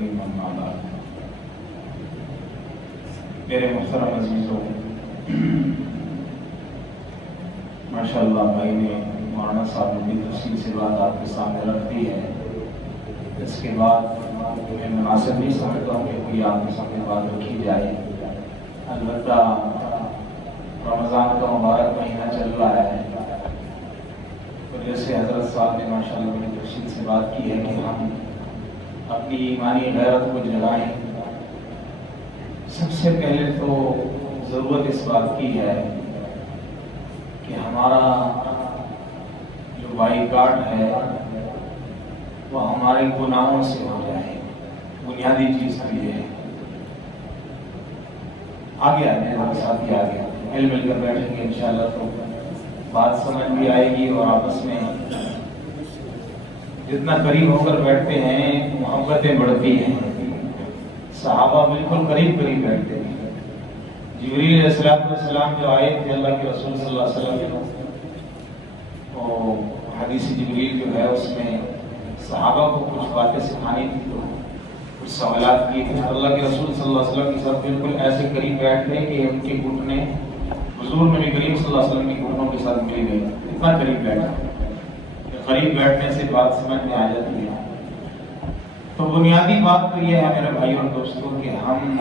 الكريم أما بعد. میرے محترم عزیزوں، ماشاء اللہ بھائی نے مولانا صاحب نے بھی تفصیل سے بات آپ کے سامنے رکھ دی ہے. اس کے بعد میں مناسب نہیں سمجھتا ہوں کہ کوئی آپ کے سامنے بات رکھی جائے. البتہ رمضان کا مبارک مہینہ چل رہا ہے، تو جیسے حضرت صاحب نے ماشاء اللہ بڑی تفصیل سے بات کی ہے کہ ہم اپنی ایمانی غیرت کو جگائیں. سب سے پہلے تو ضرورت اس بات کی ہے کہ ہمارا جو بائی کاٹ ہے وہ ہمارے گناہوں سے ہو جائے. بنیادی چیز تو یہ ہے. آگے آگے ہمارے ساتھ ہی آگے مل کر بیٹھیں گے انشاءاللہ تو بات سمجھ بھی آئے گی، اور آپس میں جتنا قریب ہو کر بیٹھتے ہیں محبتیں بڑھتی ہیں. صحابہ بالکل قریب بیٹھتے ہیں. جبریل علیہ السلام جو آئے تھے اللہ کے رسول صلی اللہ علیہ وسلم، تو حدیث جبریل جو ہے اس میں صحابہ کو کچھ باتیں سکھانی تھی، تو کچھ سوالات کیے تھے. اللہ کے رسول صلی اللہ علیہ وسلم کے ساتھ بالکل ایسے قریب بیٹھ گئے کہ ان کے گھٹنے حضور نبی کریم صلی اللہ علیہ وسلم کے گھٹنوں کے ساتھ مل گئے. اتنا قریب بیٹھا. قریب بیٹھنے سے بات سمجھ میں آ جاتی ہے. تو بنیادی بات تو یہ ہے میرے بھائی اور دوستوں کہ ہم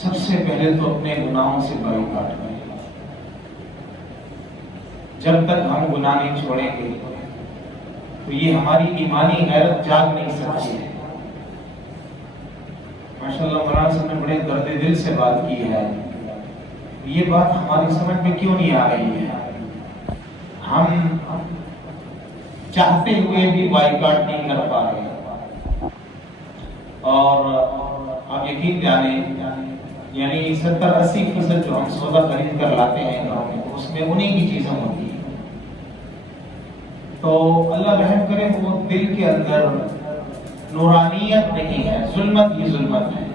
سب سے پہلے تو اپنے گناہوں سے بائی کاٹ لیں. جب تک ہم گناہ نہیں چھوڑیں گے تو یہ ہماری ایمانی غیرت جاگ نہیں سکتی ہے. ماشاءاللہ مولانا صاحب نے بڑے درد دل سے بات کی ہے. یہ بات ہماری سمجھ میں کیوں نہیں آ رہی ہے؟ ہم چاہتے ہوئے بھی بائی کاٹ نہیں کر پا رہے. اور آپ یقین جانیں یعنی 70-80% جو ہم سودا خرید کر لاتے ہیں گھروں میں اس میں انہیں کی چیزیں ہوتی ہیں. تو اللہ رحم کرے وہ دل کے اندر نورانیت نہیں ہے، ظلمت ہی ظلمت ہے.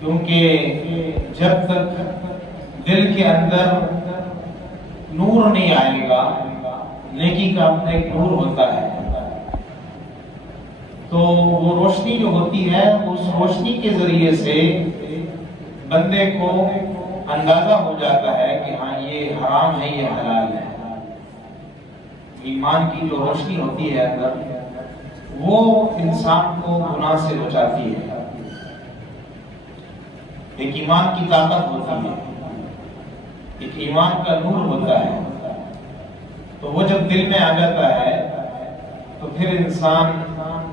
کیونکہ جب تک دل کے اندر نور نہیں آئے گا، نیکی کا اپنا ایک نور ہوتا ہے، تو وہ روشنی جو ہوتی ہے اس روشنی کے ذریعے سے بندے کو اندازہ ہو جاتا ہے کہ ہاں یہ حرام ہے یہ حلال ہے. ایمان کی جو روشنی ہوتی ہے اندر وہ انسان کو گناہ سے بچاتی ہے. ایک ایمان کی طاقت ہوتی ہے، ایک ایمان کا نور ہوتا ہے. تو وہ جب دل میں آ جاتا ہے تو پھر انسان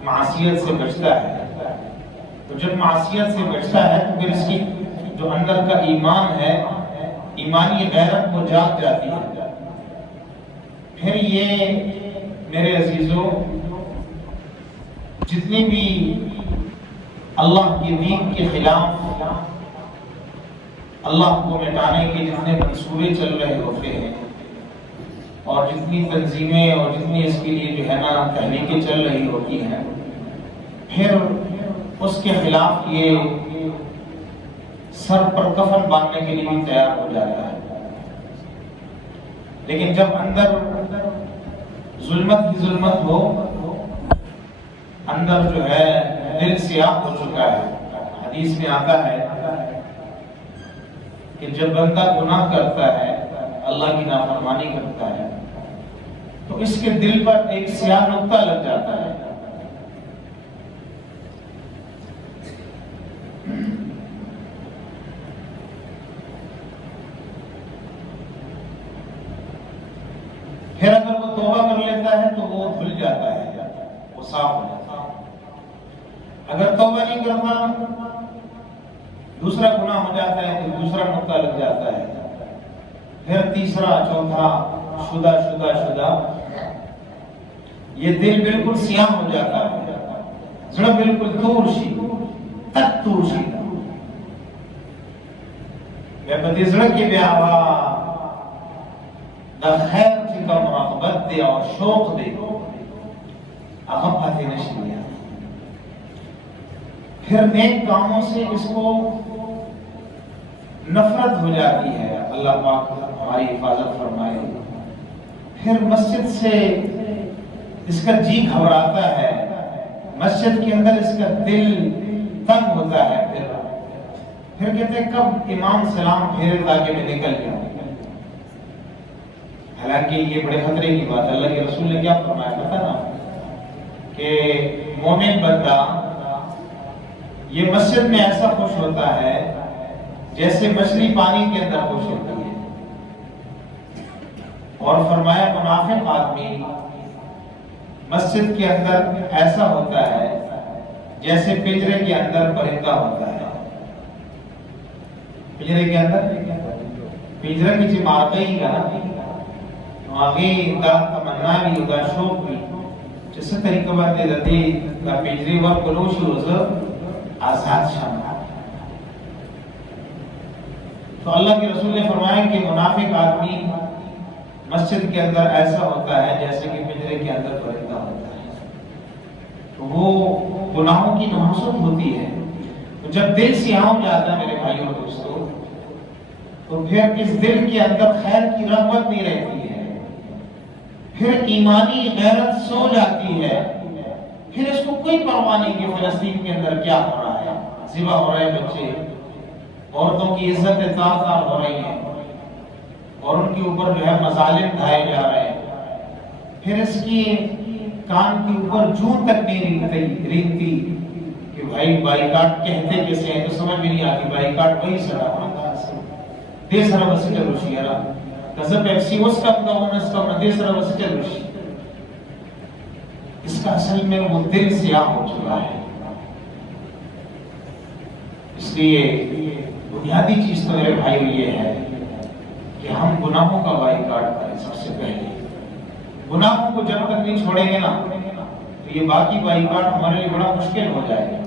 معصیت سے بچتا ہے. تو جب معصیت سے بچتا ہے تو پھر اس کی جو اندر کا ایمان ہے، ایمانی غیرت وہ جاگ جاتی ہے. پھر یہ میرے عزیزوں جتنی بھی اللہ کی دین کے خلاف اللہ کو مٹانے کے جتنے منصوبے چل رہے ہوتے ہیں اور جتنی تنظیمیں اور جتنی اس کے لیے جو ہے نا تحریکیں چل رہی ہوتی ہیں، پھر اس کے خلاف یہ سر پر کفن باندھنے کے لیے بھی تیار ہو جاتا ہے. لیکن جب اندر ظلمت ہی ظلمت ہو، اندر جو ہے دل سیاہ ہو چکا ہے. حدیث میں آتا ہے کہ جب بندہ گناہ کرتا ہے، اللہ کی نافرمانی کرتا ہے، تو اس کے دل پر ایک سیاہ نقطہ لگ جاتا ہے. پھر اگر وہ توبہ کر لیتا ہے تو وہ دھل جاتا ہے، وہ صاف ہو جاتا ہے. اگر توبہ نہیں کرتا، دوسرا گناہ ہو جاتا ہے تو دوسرا نقطہ لگ جاتا ہے. پھر تیسرا، چوتھا، شدہ یہ دل بالکل سیاہ ہو جاتا ہے. زڑ بالکل تورشی تک تورشی میں بدی زڑ کے بیاوا دا خیر چکا مراقبت دے اور شوق دے اغم پاتے نشنیا. پھر نیک کاموں سے اس کو نفرت ہو جاتی ہے. اللہ پاک ہماری حفاظت فرمائے. پھر مسجد سے اس کا جی گھبراتا ہے، مسجد کے اندر اس کا دل تنگ ہوتا ہے، پھر کہتے ہیں کب امام سلام پھیرے تاکہ میں نکل جاؤں۔ حالانکہ یہ بڑے خطرے کی بات ہے، اللہ کے رسول نے کیا فرمایا پتہ نا کہ مومن بندہ یہ مسجد میں ایسا خوش ہوتا ہے جیسے مچھلی پانی کے اندر خوش ہوتی ہے، اور فرمایا منافق آدمی مسجد کے اندر ایسا ہوتا ہے جیسے پنجرے کے اندر پرندہ ہوتا ہے۔ پنجرے کے اندر پنجرہ کی چی مارگئی گا آگے دا تمنا بھی دا شوق بھی جیسے طریقہ باندے دادی دا پنجری ور کلوشی روزہ آزاد شامل۔ تو اللہ کے رسول نے فرمایا کہ منافق آدمی مسجد کے اندر ایسا ہوتا ہے جیسے کہ پنجرے کے اندر پرندہ ہوتا ہے۔ تو وہ گناہوں کی نحوست ہوتی ہے، تو جب دل سیاہ ہو جاتا ہے میرے بھائیوں اور دوستوں، تو پھر اس دل کے اندر خیر کی رغبت نہیں رہتی ہے، پھر ایمانی غیرت سو جاتی ہے، پھر اس کو کوئی پرواہ نہیں کہ فلسطین کے اندر کیا ہو رہا ہے، ذبح ہو رہے بچے، عورتوں کی عزت تار ہو رہی ہے اور ان کے اوپر جو ہے مظالم ڈھائے جا رہے ہیں، پھر اس کی کان کے اوپر جون تک نہیں رینگتی کہ بھائی بائیکاٹ کہتے کیسے ہیں، تو سمجھ بھی نہیں آتی بائیکاٹ وہی سڑا ہوتا ہے دے سرا بس چلوشی ہے کسب ایفسی اس کا اپنا ونس کا اپنا دے سرا بس چلوشی، اس کا اصل میں وہ دل سیاہ ہو چکا ہے۔ اس لیے بنیادی چیز تو میرے بھائی یہ ہے کہ ہم گناہوں کا بائیکاٹ کریں۔ سب سے پہلے گناہوں کو جب تک نہیں چھوڑیں گے نا تو یہ باقی بائیکاٹ ہمارے لیے بڑا مشکل ہو جائے گا۔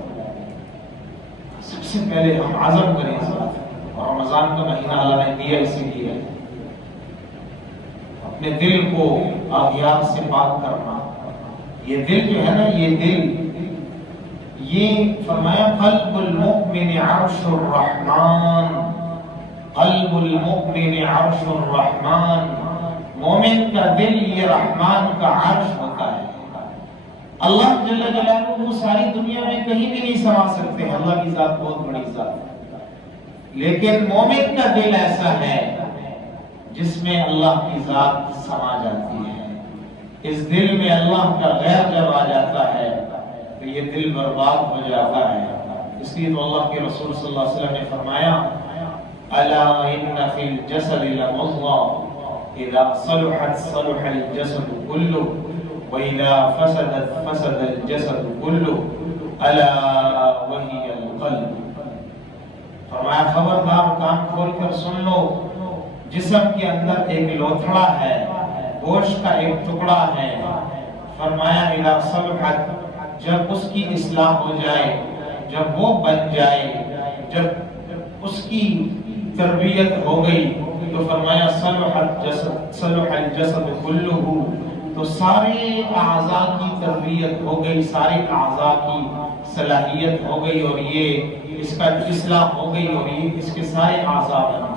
سب سے پہلے ہم عزم کریں اس بات، اور رمضان کا مہینہ اللہ نے دیا اسی لیے اپنے دل کو اغیار سے پاک کرنا۔ یہ دل جو ہے نا، یہ دل، یہ فرمایا قلب المؤمن عرش الرحمن، قلب المؤمن عرش الرحمن، مومن کا دل یہ رحمان کا عرش ہوتا ہے۔ اللہ جل جلالہ وہ ساری دنیا میں کہیں بھی نہیں سما سکتے، اللہ کی ذات بہت بڑی ذات ہے، لیکن مومن کا دل ایسا ہے جس میں اللہ کی ذات سما جاتی ہے۔ اس دل میں اللہ کا غیر جب آ جاتا ہے تو یہ دل برباد ہو جاتا ہے۔ اس لیے تو اللہ کے رسول صلی اللہ علیہ وسلم نے فرمایا الا ان فی الجسد لمضغہ اذا صلحت صلح الجسد كله واذا فسدت فسد الجسد كله الا وهي القلب۔ فرمایا خبردار کان کھول کر سن لو، جسم کے اندر ایک لوتھڑا ہے، گوشت کا ایک ٹکڑا ہے، فرمایا اذا صلحت، جب اس کی اصلاح ہو جائے، جب وہ بن جائے، جب اس کی تربیت ہو گئی، تو فرمایا صلح الجسد كله، تو سارے اعضاء کی تربیت ہو گئی، سارے اعضاء کی صلاحیت ہو گئی، اور یہ اس کا اصلاح ہو گئی، اور یہ اس کے سارے اعضاء بن گئے۔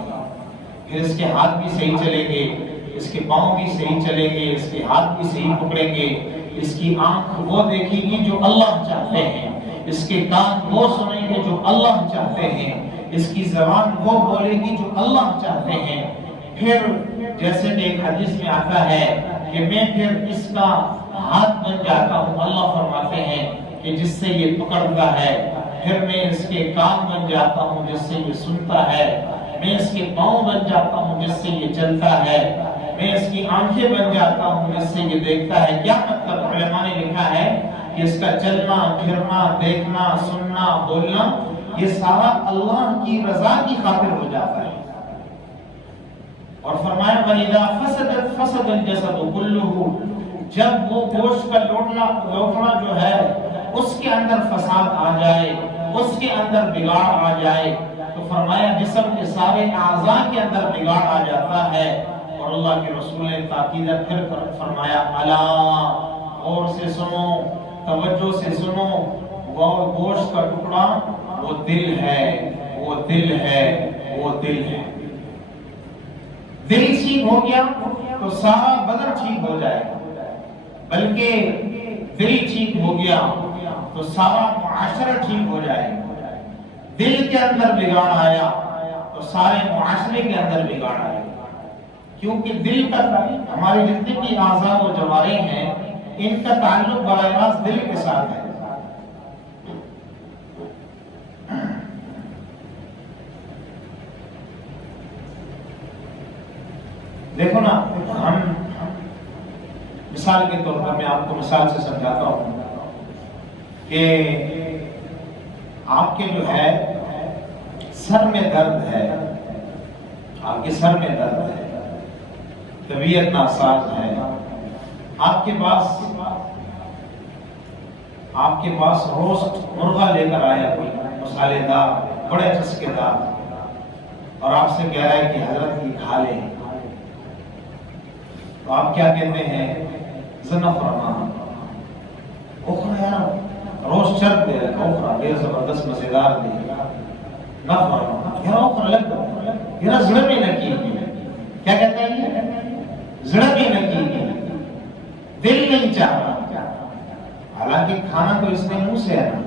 پھر اس کے ہاتھ بھی صحیح چلیں گے، اس کے پاؤں بھی صحیح چلیں گے، اس کے ہاتھ بھی صحیح پکڑیں گے، اس کی آنکھ وہ دیکھے گی جو اللہ چاہتے ہیں، اس کے کان وہ سنیں گے جو اللہ چاہتے ہیں، اس کی زبان وہ بولے گی جو اللہ چاہتے ہیں۔ پھر جیسے کہ ایک حدیث میں آتا ہے کہ میں پھر اس کا ہاتھ بن جاتا ہوں، اللہ فرماتے ہیں کہ جس سے یہ پکڑتا ہے، پھر میں اس کے کان بن جاتا ہوں جس سے یہ سنتا ہے، میں اس کے پاؤں بن جاتا ہوں جس سے یہ چلتا ہے، میں اس کی آنکھیں بن جاتا ہوں جس سے یہ دیکھتا ہے۔ کیا مطلب؟ علماء نے لکھا ہے کہ اس کا چلنا، پھرنا، دیکھنا، سننا، بولنا، یہ سارا اللہ کی رضا کی خاطر ہو جاتا ہے۔ اور فرمایا وَإِذَا فَسَدَتْ فَسَدَ الْجَسَدُ كُلُّهُ، جب وہ گوشت کا لوٹڑا جو ہے اس کے اندر فساد آ جائے، اس کے اندر بگاڑ آ جائے، تو فرمایا جسم کے سارے اعضاء کے اندر بگاڑ آ جاتا ہے۔ اور اللہ کے رسول نے تاکید پھر فرمایا الا، غور سے سنو، توجہ سے سنو، وہ گوشت کا ٹکڑا وہ دل ہے، وہ دل ہے، وہ دل ہے۔ دل ٹھیک ہو گیا تو سارا بدن ٹھیک ہو جائے گا۔ بلکہ دل ٹھیک ہو گیا تو سارا معاشرہ ٹھیک ہو جائے گا۔ دل کے اندر بگاڑ آیا تو سارے معاشرے کے اندر بگاڑ آئے گا، کیونکہ دل کا ہمارے جتنے بھی اعضاء و جوارح ہیں ان کا تعلق براہ راست دل کے ساتھ ہے۔ دیکھو نا، ہم مثال کے طور پر میں آپ کو مثال سے سمجھاتا ہوں کہ آپ کے جو ہے سر میں درد ہے، آپ کے سر میں درد ہے، طبیعت ناساز ہے، آپ کے پاس روسٹ مرغا لے کر آیا کوئی مسالے دار بڑے چسکے دار، اور آپ سے کہہ رہا ہے کہ حضرت یہ کھا لیں، تو آپ کیا کہتے ہیں؟ زنفرما اوکھرا، یار روسٹ چرک دے رہا ہے، اوکھرا بے زبردست مزیدار دے نفرما، یار اوکھرا لگ دو، یار زڑ میں نکی، کیا کہتا ہے یہ؟ زڑ میں نکی، دل نہیں چاہ رہا، حالانکہ کھانا تو اس نے منہ سے ہے نا،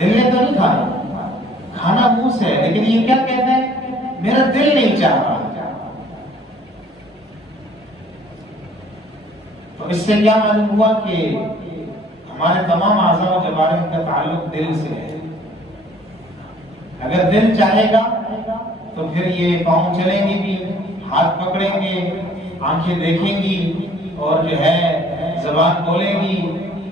دل نے تو نہیں کھانا منہ سے ہے، لیکن یہ کیا کہتا ہے؟ میرا دل نہیں چاہ رہا۔ تو اس سے کیا معلوم ہوا کہ ہمارے تمام اعضاء و جوارح کا تعلق دل سے ہے۔ اگر دل چاہے گا تو پھر یہ پاؤں چلیں گے بھی، ہاتھ پکڑیں گے، آنکھیں دیکھیں گی، اور جو ہے زبان بولے گی،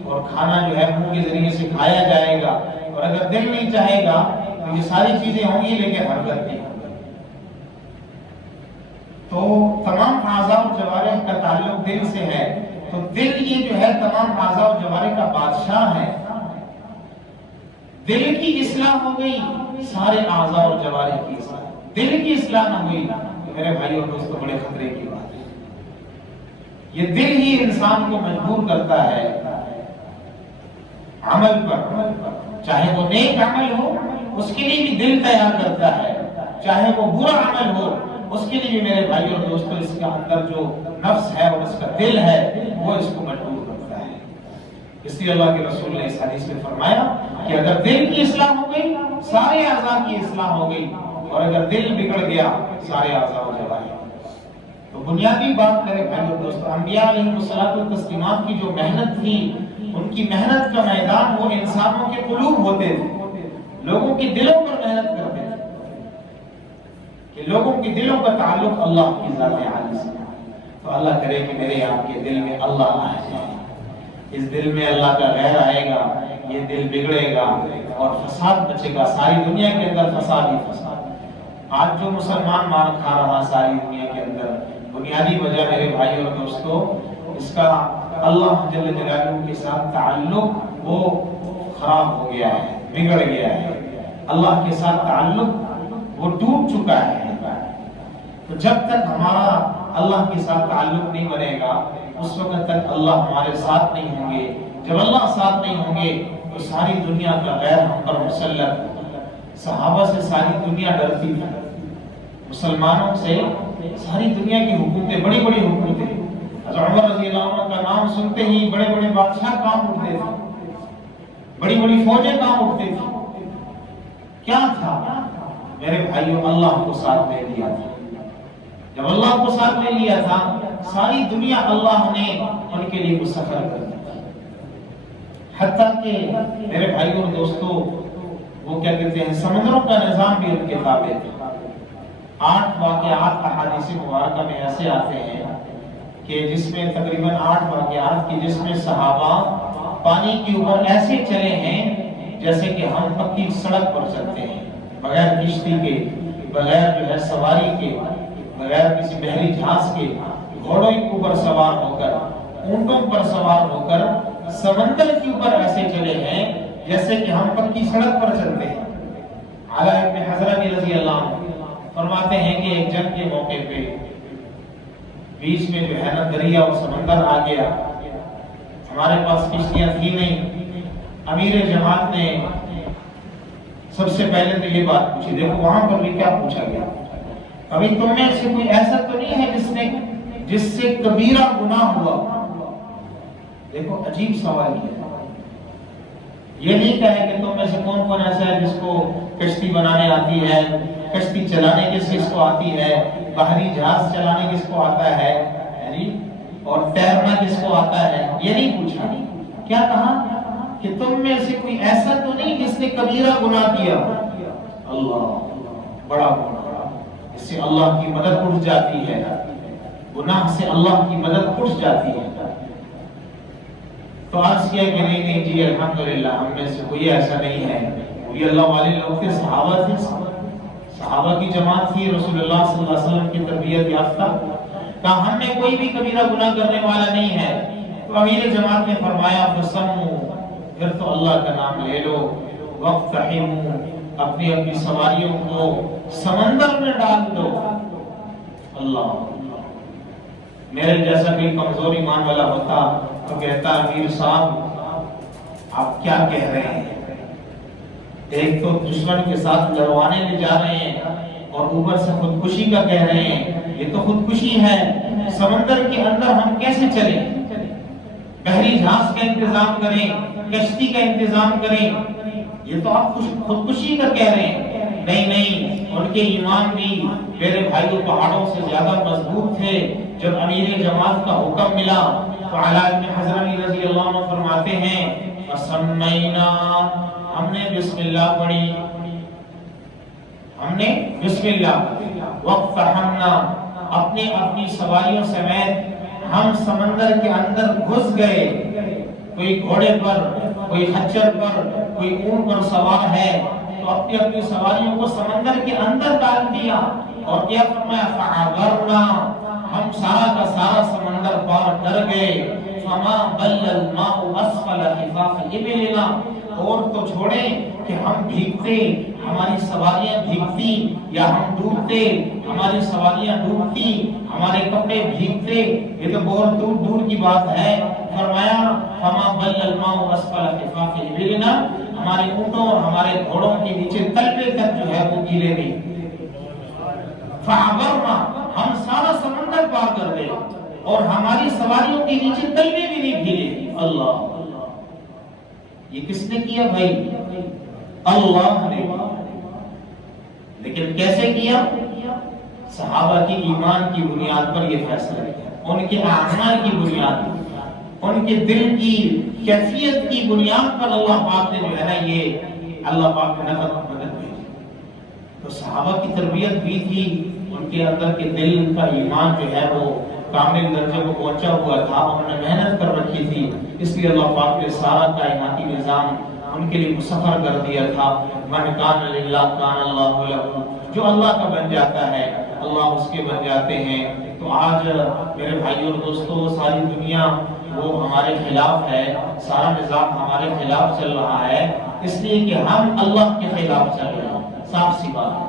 اور کھانا جو ہے منہ کے ذریعے سے کھایا جائے گا۔ اور اگر دل نہیں چاہے گا تو یہ ساری چیزیں ہوں گی لیکن حرکت نہیں ہوگی۔ تو تمام اعضاء و جوارح کا تعلق دل سے ہے، تو دل یہ جو ہے تمام اعضاء و جوارح کا بادشاہ ہے۔ دل کی اصلاح ہو گئی، سارے اعضاء اور جوارح کی اصلاح۔ دل کی اصلاح نہ ہوئی تو میرے بھائی اور دوستوں بڑے خطرے کی بات ہے۔ یہ دل ہی انسان کو مجبور کرتا ہے عمل پر، چاہے وہ نیک عمل ہو اس کے لیے بھی دل تیار کرتا ہے، چاہے وہ برا عمل ہو اس کے لیے بھی میرے بھائی اور دوستوں اس کے اندر جو نفس ہے اور اس کا دل ہے وہ اس کو مجبور کرتا ہے۔ اس لیے اللہ کے رسول نے اس حدیث میں فرمایا کہ اگر دل کی اصلاح ہو گئی سارے اعضاء کی اصلاح ہو گئی، اور اگر دل بگڑ گیا سارے اعضاء و جوارح۔ تو بنیادی بات کریں بھائی اور دوستوں، انبیاء علیہ الصلوۃ والتسلیمات کی جو محنت تھی، ان کی محنت کا میدان وہ انسانوں کے قلوب ہوتے تھے، لوگوں کے دلوں پر محنت کرتے تھے کہ لوگوں کے دلوں کا تعلق اللہ کی ذات عالی سے۔ تو اللہ کرے کہ میرے آپ کے دل میں اللہ آ جائے، اس دل میں اللہ کا غیر آئے گا، یہ دل بگڑے گا اور فساد بچے گا، ساری دنیا کے اندر فساد ہی فساد۔ آج جو مسلمان مار کھا رہا ساری دنیا کے اندر، بنیادی وجہ میرے بھائی اور دوستو اس کا اللہ جل جلالہ کے ساتھ تعلق وہ خراب ہو گیا ہے، بگڑ گیا ہے، اللہ کے ساتھ تعلق وہ ٹوٹ چکا ہے۔ تو جب تک ہمارا اللہ کے ساتھ تعلق نہیں بنے گا اس وقت تک اللہ ہمارے ساتھ نہیں ہوں گے۔ جب اللہ ساتھ نہیں ہوں گے تو ساری دنیا کا غیر ہم پر مسلط۔ صحابہ سے ساری دنیا ڈرتی تھی، مسلمانوں سے ساری دنیا کی حکومتیں، بڑی بڑی حکومتیں، حضرت عمر رضی اللہ عنہ کا نام سنتے ہی بڑے بڑے بادشاہ کام اٹھتے تھے، بڑی بڑی فوجیں کام اٹھتی تھی۔ کیا تھا میرے بھائیوں؟ اللہ کو ساتھ لے لیا تھا۔ جب اللہ کو ساتھ لے لیا تھا ساری دنیا اللہ نے ان کے لیے مسخر کر دی، حتیٰ کہ میرے بھائی اور دوستو وہ کیا کہتے ہیں، سمندروں کا نظام بھی ان کے تابع تھا۔ 8 واقعات احادیث مبارکہ میں ایسے آتے ہیں کہ جس میں تقریباً 8 واقعات کی جس میں صحابہ پانی کے اوپر ایسے چلے ہیں جیسے کہ ہم پکی سڑک پر چلتے ہیں، بغیر کشتی کے، بغیر جو ہے سواری کے، بغیر کسی بحری جہاز کے، گھوڑوں کے اوپر سوار ہو کر، اونٹوں پر سوار ہو کر سمندر کے اوپر ایسے چلے ہیں جیسے کہ ہم پکی سڑک پر چلتے ہیں۔ اعلیٰ ابن حضرت رضی اللہ عنہ فرماتے ہیں کہ ایک جنگ کے موقع پہ بیچ میں جو ہے نا دریا اور سمندر آ گیا، ہمارے پاس کشتیاں تھی نہیں، امیر جماعت نے سب سے پہلے تو یہ بات پوچھی، دیکھو وہاں پر بھی کیا پوچھا گیا، ابھی تم میں سے کوئی ایسا تو نہیں ہے جس سے کبیرہ گناہ ہوا، دیکھو عجیب سوال یہ نہیں کہے کہ تم میں سے کون کون ایسا ہے جس کو کشتی بنانے آتی ہے، کشتی چلانے کس کو آتی ہے، بحری جہاز چلانے کس کو آتا ہے، اور تیرنا کس کو آتا ہے، یہ نہیں پوچھا۔ کیا کہا کہ تم میں سے کوئی ایسا تو نہیں جس نے کبیرہ گناہ کیا؟ اللہ، بڑا گناہ، اس سے اللہ کی مدد اٹھ جاتی ہے، گناہ سے اللہ کی مدد اٹھ جاتی ہے۔ تو عرض کیا کہ نہیں جی الحمدللہ ہم میں سے کوئی ایسا نہیں ہے۔ یہ اللہ والے لوگ تھے، صحابہ تھے، صحابہ کی جماعت تھی، رسول اللہ صلی اللہ علیہ وسلم کی تربیت یافتہ، کہا ہم میں کوئی بھی کبیرہ گناہ کرنے والا نہیں ہے۔ تو امیر جماعت نے فرمایا فسمو، پھر تو اللہ کا نام لے لو، وقتحمو، اپنی اپنی سواریوں کو سمندر میں ڈال دو۔ اللہ، میرے جیسا کوئی کمزور ایمان والا ہوتا تو کہتا امیر صاحب آپ کیا کہہ رہے ہیں، ایک تو دشمن کے ساتھ لڑوانے لے جا رہے ہیں اور اوپر سے خودکشی کا کہہ رہے ہیں، یہ تو خودکشی ہے، سمندر کے اندر ہم کیسے چلیں، بحری جہاز کا انتظام کریں، کشتی کا انتظام کریں، یہ تو آپ خودکشی کا کہہ رہے ہیں۔ نہیں، ان کے ایمان بھی میرے بھائیوں پہاڑوں سے زیادہ مضبوط تھے۔ جب امیر جماعت کا حکم ملا تو علی بن حضرمی رضی اللہ عنہ فرماتے ہیں فسمینا، ہم نے بسم اللہ پڑھی، ہم نے بسم اللہ، وقتحمنا، اپنی سواریوں سمیت ہم سمندر کے اندر گھس گئے، کوئی گھوڑے پر، کوئی خچر پر، کوئی اونٹ پر سوار ہے تو اپنی سواریوں کو سمندر کے اندر ڈال دیا، اور کیا فرمایا فعبرنا، ہم سارا کا سارا سمندر پار کر گئے، فما بل الماء اسفل خفاف ابلنا، اور تو چھوڑیں کہ ہم بھیگتے، ہماری سواریاں بھیگتی، یا ہم ڈوبتے، ہماری سواریاں ڈوبتی، ہمارے کپڑے بھیگتے، یہ تو بہت دور دور کی بات ہے۔ فرمایا فما بل الماء اسفل خفاف ابلنا، ہمارے اونٹوں اور ہمارے گھوڑوں کے نیچے تلوے تک جو ہے وہ گیلے نہیں۔ فعبرنا، ہم سارا سمندر پار کر گئے اور ہماری سواریوں کے نیچے تلوے بھی نہیں گھیلے۔ اللہ، یہ کس نے کیا بھائی؟ اللہ نے۔ لیکن کیسے کیا؟ صحابہ کی ایمان کی بنیاد پر یہ فیصلہ کیا، ان کے اعمال کی بنیاد پر، ان کے دل کی کیفیت کی بنیاد پر اللہ پاک نے جو ہے نا یہ اللہ پاک نے مدد بھیجی۔ تو صحابہ کی تربیت بھی تھی، ان کے اندر کے دل کا ایمان جو ہے وہ کامل درجے کو پہنچا ہوا تھا، انہوں نے محنت کر رکھی تھی، اس لیے اللہ پاک نے سارا کائناتی نظام ان کے لیے مسخر کر دیا تھا۔ من کان للہ کان اللہ لہ، جو اللہ کا بن جاتا ہے اللہ اس کے بن جاتے ہیں۔ تو آج میرے بھائیوں اور دوستوں، ساری دنیا وہ ہمارے خلاف ہے، سارا نظام ہمارے خلاف چل رہا ہے، اس لیے کہ ہم اللہ کے خلاف چل رہے ہیں، صاف سی بات ہے،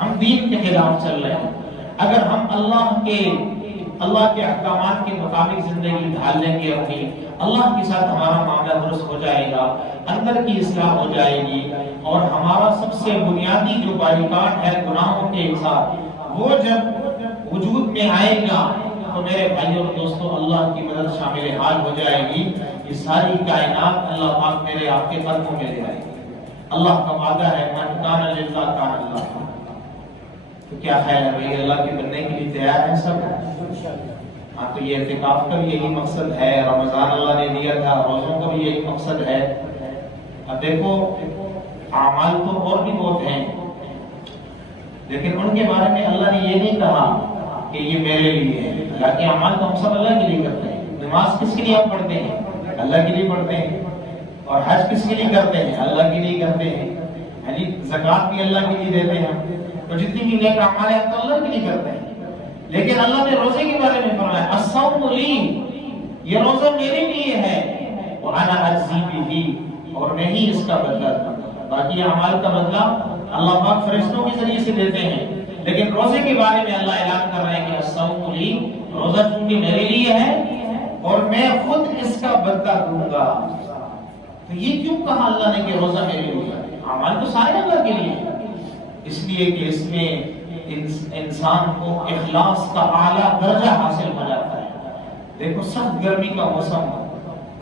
ہم دین کے خلاف چل رہے ہیں۔ اگر ہم اللہ کے احکامات کے مطابق زندگی ڈھال لیں گے اپنی، اللہ کے ساتھ ہمارا معاملہ درست ہو جائے گا، اندر کی اصلاح ہو جائے گی، اور ہمارا سب سے بنیادی جو باریکاٹ ہے گناہوں کے ساتھ، وہ جب وجود میں آئے گا تو میرے بھائیوں اور دوستوں اللہ کی مدد شامل حال ہو جائے گی۔ یہ ساری کائنات اللہ پاک میرے آپ کے قدموں میں لے جائے گی۔ اللہ کا وعدہ ہے من کان للہ کان اللہ۔ تو کیا خیال ہے بھائی، اللہ کے بننے کے لیے تیار ہیں سب؟ ہاں، تو یہ اعتکاف کا بھی یہی مقصد ہے، رمضان اللہ نے دیا تھا، روزوں کا بھی یہی مقصد ہے۔ اب دیکھو اعمال تو اور بھی بہت ہیں، لیکن ان کے بارے میں اللہ نے یہ نہیں کہا کہ یہ میرے لیے ہے۔ اللہ کے اعمال تو ہم سب اللہ کے لیے کرتے ہیں۔ نماز کس کے لیے آپ پڑھتے ہیں؟ اللہ کے لیے پڑھتے ہیں۔ اور حج کس کے لیے کرتے ہیں؟ اللہ کے لیے کرتے ہیں۔ زکوٰۃ بھی اللہ کے لیے دیتے ہیں۔ تو جتنی بھی نیک اعمال ہیں تو اللہ کے لیے کرتے ہیں۔ لیکن اللہ نے روزے کے بارے میں فرمایا الصوم لی، یہ روزہ میرے لیے ہے، وانا اجزی بہ، اور میں ہی اس کا بدلہ دوں گا۔ باقی اعمال کا بدلہ اللہ پاک فرشتوں کے ذریعے سے دیتے ہیں، لیکن روزے کے بارے میں اللہ اعلان کر رہا ہے کہ الصوم لی، روزہ چونکہ میرے لیے ہے اور میں خود اس کا بدلہ دوں گا۔ تو یہ کیوں کہا اللہ نے کہ روزہ میرے لیے ہے؟ اعمال تو سارے اللہ کے لیے ہیں، اس لیے کہ اس میں انسان کو اخلاص کا اعلیٰ درجہ حاصل ہو جاتا ہے۔ دیکھو سخت گرمی کا موسم،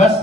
10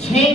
6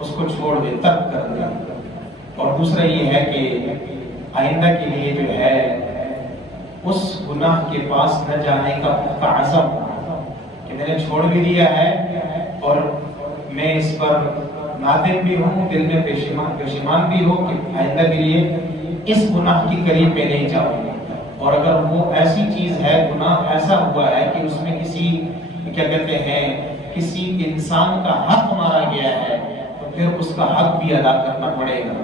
اس کو چھوڑ دے، ترک کر دے. اور دوسرا یہ ہے کہ آئندہ کے لیے جو ہے اس گناہ کے پاس نہ جانے کا پختہ عزم کہ میں نے چھوڑ بھی دیا ہے اور میں اس پر نادم بھی ہوں، دل میں پشیمان بھی ہوں کہ آئندہ کے لیے اس گناہ کی قریب میں نہیں جاؤں. اور اگر وہ ایسی چیز ہے، گناہ ایسا ہوا ہے کہ اس میں کسی کیا کہتے ہیں کسی انسان کا حق مارا گیا ہے، تو پھر اس کا حق بھی ادا کرنا پڑے گا،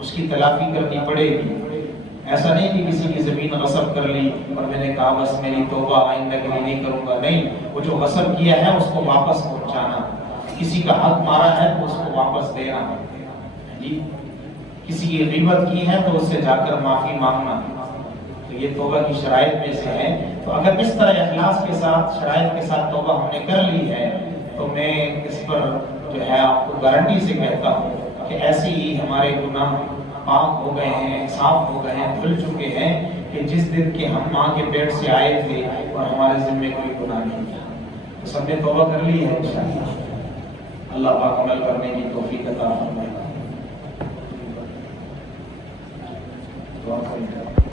اس کی تلافی کرنی پڑے گی. ایسا نہیں کہ کسی کی زمین غصب کر لی اور میں نے کہا بس میری توبہ آئندہ کے لیے نہیں کروں گا. نہیں، وہ جو غصب کیا ہے اس کو واپس پہنچانا، کسی کا حق مارا ہے تو اس کو واپس دینا جی، کسی کی غیبت کی ہے تو اس سے جا کر معافی مانگنا. تو یہ توبہ کی شرائط میں سے ہے. تو اگر اس طرح اخلاص کے ساتھ شرائط کے ساتھ توبہ ہم نے کر لی ہے تو میں اس پر جو ہے آپ کو گارنٹی سے کہتا ہوں کہ ایسے ہی ہمارے گناہ پاک ہو گئے ہیں، صاف ہو گئے ہیں، دھل چکے ہیں کہ جس دن کے ہم ماں کے پیٹ سے آئے تھے اور ہمارے ذمہ کوئی گناہ نہیں تھا. تو سب نے توبہ کر لی ہے انشاءاللہ. اللہ پاک عمل کرنے کی توفیق